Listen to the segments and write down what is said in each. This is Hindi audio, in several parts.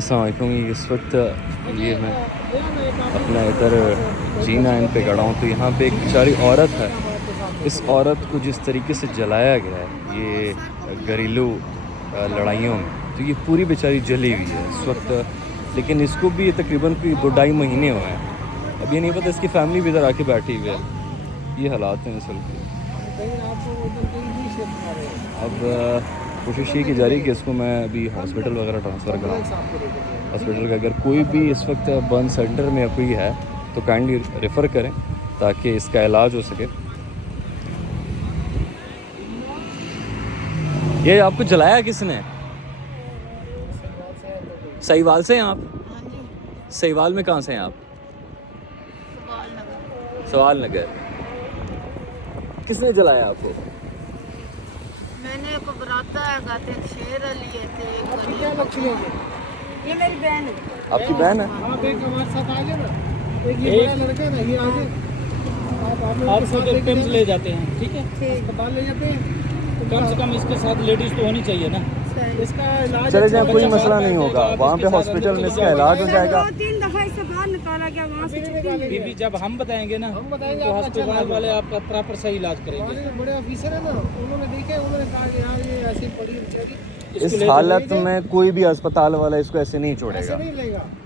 अस्सलाम वालेकुम। इस वक्त ये मैं अपना इधर G9 पे खड़ा हूँ, तो यहाँ पे एक बेचारी औरत है। इस औरत को जिस तरीके से जलाया गया है ये घरेलू लड़ाइयों में, तो ये पूरी बेचारी जली हुई है इस वक्त। लेकिन इसको भी तकरीबन कोई 2-2.5 महीने हुए हैं। अब ये नहीं पता इसकी फैमिली भी इधर आके बैठी हुई है। ये हालात हैं असल के। अब कोशिश ये की जा रही है कि इसको मैं अभी हॉस्पिटल वगैरह ट्रांसफ़र कराऊँ। हॉस्पिटल का अगर कोई भी इस वक्त बर्न सेंटर में कोई है तो काइंडली रेफ़र करें ताकि इसका इलाज हो सके। ये आपको जलाया किसने? सहीवाल से हैं आप? सहीवाल में कहाँ से हैं आप? सवाल नगर। किसने जलाया आपको? मैंने को बराता है गाते शेर लिए थे। ये मेरी बहन है। आपकी बहन है? आप एक हमारे साथ आ जाए ना, एक ये बड़ा लड़का है ना, ये आ जाए। आप साथ टिम्स ले जाते हैं, ठीक है? अस्पताल ले जाते हैं तो कम से कम इसके साथ लेडीज तो होनी चाहिए ना। इसका इलाज चले जाए, कोई मसला नहीं होगा। वहाँ पे हॉस्पिटल में इसका इलाज हो जाएगा। 2-3 दफा इसे बाहर निकाला गया वहाँ से। बीबी जब हम बताएंगे ना, हम बताएंगे तो अस्पताल वाले आपका प्रॉपर सही इलाज करेंगे। बड़े ऑफिसर है ना, उन्होंने देखे, उन्होंने कहा कि हाँ ये ऐसी पड़ी बेचारी। इस हालत में कोई भी अस्पताल वाला इसको ऐसे नहीं छोड़ेगा,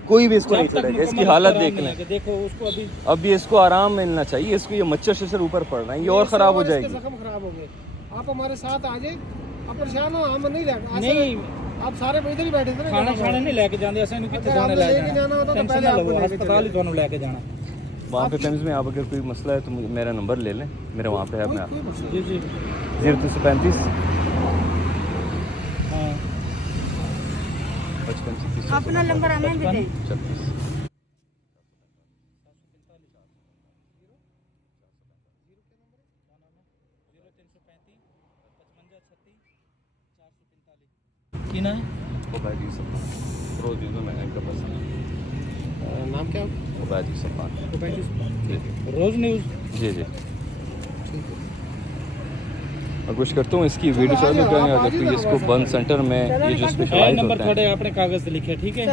कोई भी इसको नहीं छोड़ेगा। इसकी हालत देख लें, देखो उसको अभी इसको आराम मिलना चाहिए। इसको ये मच्छर शच्छर ऊपर पड़ रहा है, ये और ख़राब हो जाएगी। जख्म खराब हो गए। आप हमारे साथ आ जाए, आप परेशान हो, हम नहीं नहीं आप सारे इधर ही बैठे थे ना। खाना नहीं लेके जाते, ऐसा नहीं कितने जाने जाना होता तो पहले आपको अस्पताल ही दोनों लेके जाना। वहाँ पे टेम्स में आप अगर कोई मसला है तो मेरा नंबर ले लें, मेरा वहाँ पे है। मैं जी जी 0335 55 अपना नंबर हमें भी दें। 36। ना उबैद यूसुफ रोज़ न्यूज़ में एंकर पर्सन है। नाम क्या? उबैद यूसुफ। जी जी रोज न्यूज़। जी जी। मैं कोशिश करता हूँ इसकी वीडियो चालू करें। अगर कोई इसको बर्न सेंटर में ये जो स्पेशलाइज नंबर होते हैं, थोड़े अपने कागज से लिखे, ठीक है?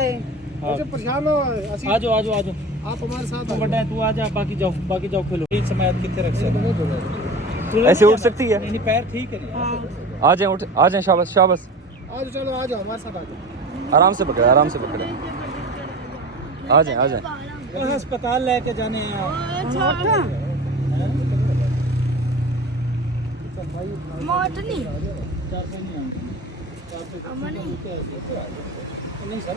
परेशान हो, आ जाओ आ जाओ आ जाओ। आप हमारे साथ बड़ा तू आ जा, बाकी जाओ खेलो। एक समय कितने रख सकते? ऐसे उठ सकती है? नहीं पैर ठीक है। आ जाए, उठ आ जाए। शाबाश शाबाश। आज चलो आ जाओ हमारे साथ, आ जाओ। आराम से पकड़े, आराम से पकड़े। आ जाए आ जाए। अस्पताल लेके जाने हैं। मोटनी नहीं सर,